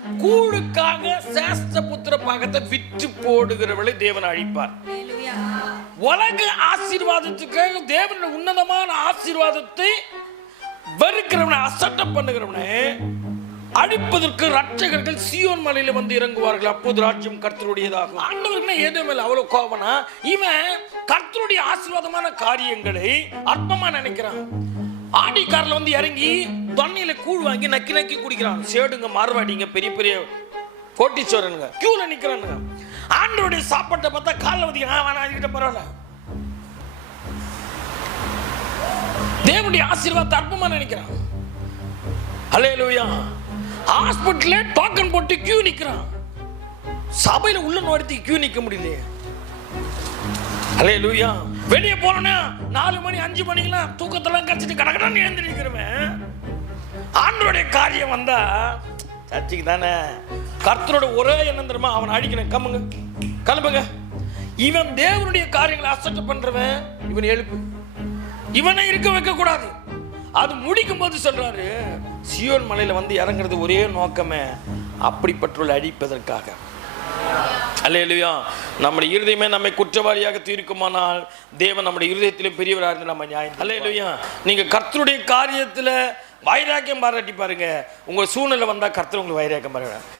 கூழுக்காக சேஷ்ட புத்திர பாகத்தை விற்று போடுகிறவளை தேவன் அழிப்பார். உலக ஆசீர்வாதத்துக்காக தேவனுடைய உன்னதமான ஆசீர்வாதத்தை வெறுக்கிறவனை, அசட்டை பண்ணுகிறவனை அழிப்பதற்கு ரட்சகர்கள் சீயோன் மலையில வந்து இறங்குவார்கள். அப்போது ராஜ்யம் கர்த்தருடையதாகும். ஆண்டவருக்கு ஏதோ மேல அவ்வளவு கோபனா, இவன் கர்த்தருடைய ஆசீர்வாதமான காரியங்களை அற்பமா நினைக்கிறான். ஆடி கார்ல வந்து இறங்கி தண்ணியில கூழ் வாங்கி நக்கி நக்கி குடிக்கிறான். சேடுங்க, மார்வாடிங்க, பெரிய பெரிய கோட்டீஸ்வரனுங்க கியூல நிக்கிறானுங்க. ஆண்டவருடைய சாப்பாட்டை பார்த்தா காலில் வந்து வேணாம் பரவாயில்ல. தேவனுடைய ஆசீர்வாதத்தை அற்பமா நினைக்கிறான். அல்லேலூயா. ஹாஸ்பிட்டல்ல டோக்கன் போட்டு கியூ நிக்கிறான். சபையில உள்ள நோய்த்தி கியூ நிக்க முடியலையே. அல்லேலூயா. வெளியே போறோம்னா 4 மணி 5 மணிக்கெல்லாம் தூக்கத்தெல்லாம் கடிச்சிட்டு கடகடன்னு எழுந்து நிற்கிறவன் ஆண்டவருடைய காரியம் வந்தா சர்ச்சைக்கு தானே. கர்த்தரோட ஒரே எண்ணம் தெரியுமா? அவன் அழிக்கணும். கிளம்புங்க. இவன் தேவனுடைய காரியங்களை அசட்டை பண்றவன். இவன் எழுப்பு. இவனை இருக்க வைக்க கூடாது. அது முடிக்கும் போது சொல்றாரு, சீயோன் மலையில வந்து இறங்குறது ஒரே நோக்கமே அப்படிப்பட்டவர்களை அழிப்பதற்காக. அல்லேலூயா. நம்முடைய இருதயமே நம்மை குற்றவாளியாக தீர்க்குமானால் தேவன் நம்முடைய இருதயத்திலே பெரியவராக இருந்து நம்ம நியாயம். அல்லேலூயா. நீங்க கர்த்தருடைய காரியத்துல வைராக்கியம் பாராட்டி பாருங்க. உங்க சூழ்நிலை வந்தா கர்த்தர் உங்களுக்கு வைராக்கியம் பாருங்க.